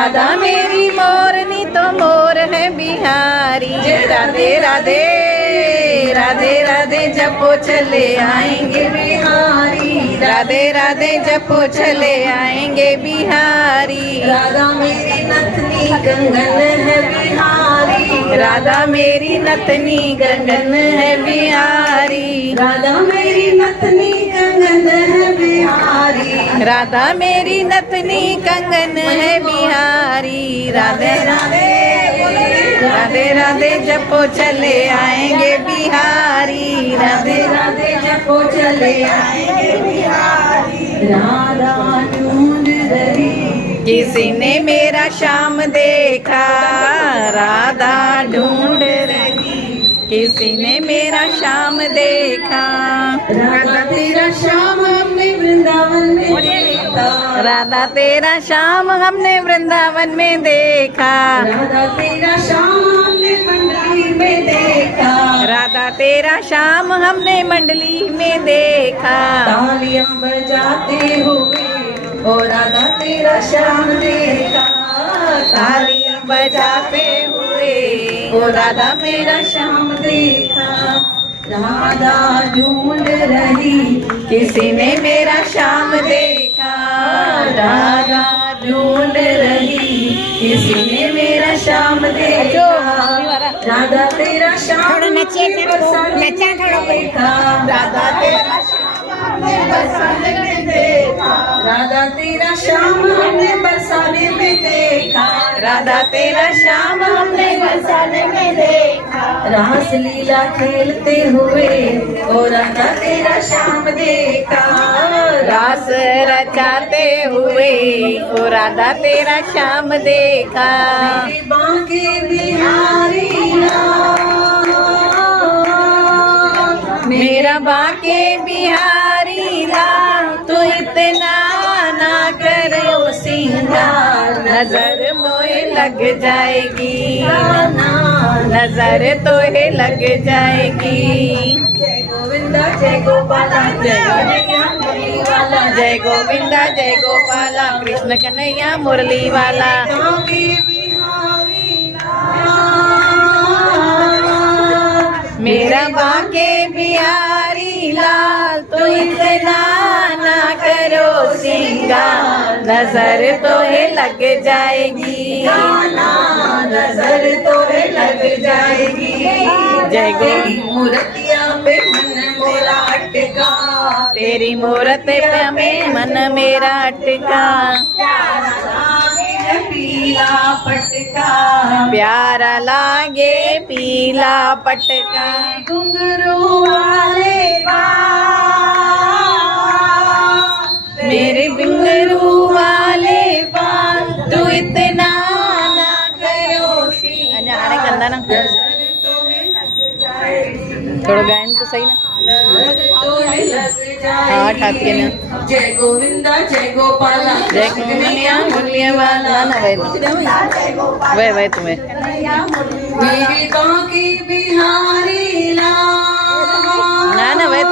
राधा मेरी मोरनी तो मोर है बिहारी। राधे राधे राधे राधे जपो चले आएंगे बिहारी। राधे राधे जपो चले आएंगे बिहारी। राधा मेरी नथनी कंगन है बिहारी। राधा मेरी नतनी गगन है बिहारी। राधा मेरी नथनी कंगन है बिहारी। राधा मेरी नतनी कंगन है बिहारी। राधे राधे राधे राधे जपो चले आएंगे बिहारी। राधे राधे जपो चले आएंगे बिहारी। राधा ढूंढ रही किसी ने मेरा श्याम देखा। राधा ढूंढ रही किसी ने मेरा श्याम देखा। राधा तेरा श्याम हमने वृंदावन में देखा। राधा तेरा श्याम हमने वृंदावन में देखा। राधा तेरा श्याम हमने मंडली में देखा। राधा तेरा श्याम हमने मंडली में देखा। तालियां बजाते हुए ओ राधा तेरा श्याम देखा। तालियां बजाते हुए ओ राधा मेरा श्याम देखा। राधा ढूंढ रही किसी ने मेरा श्याम देखा। राधा ढूंढ रही किसी ने मेरा श्याम देखा। राधा तेरा श्याम देखा। राधा तेरा बरसाने में देखा। राधा तेरा श्याम हमने बरसाने में देखा। राधा तेरा श्याम हमने बरसाने में देखा। रास लीला खेलते हुए ओ राधा तेरा श्याम देखा। रास रचाते हुए ओ राधा तेरा श्याम देखा। मेरे बांके बिहारी मेरा बाके बिहारी लाल तू इतना ना करो सिंगार। नजर मोहे लग जाएगी नजर तो है लग जाएगी। जय गोविंदा जय गोपाला जय कन्हैया मुरली वाला। जय गोविंदा जय गोपाला कृष्ण कन्हैया मुरली वाला। बांके बिहारी मेरा बाके बिहारी लाल तो इतना ना करो सिंगार। नजर तो है लग जाएगी नजर तो है लग जाएगी। जय तेरी मूर्तियां पे मन मेरा अटका। तेरी मूरत पे में मन मेरा अटका। पीला पटका प्यारा लागे पीला पटका। घुंघरू वाले मेरे बिंगरू वाले बाल तू इतना ना करो आने कंदा ना थोड़ा गायन तो सही ना। हाँ ठाके ना। जय गोविंदा जय गोपाला जय कन्हैया मुरली वाला ना वह तुम्हें मेरी बांके बिहारी ना ना वह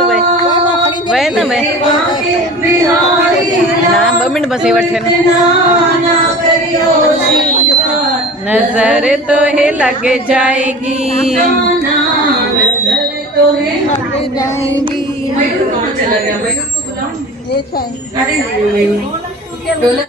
वह ना मेरी बांके बिहारी ना 2 मिनट बस बैठे ना करियो नजर तो है लग जाएगी। नजर तो है लग जाएगी। मयूर कौन चला गया? मयूर को बुलाओ। अरे नहीं, मयूर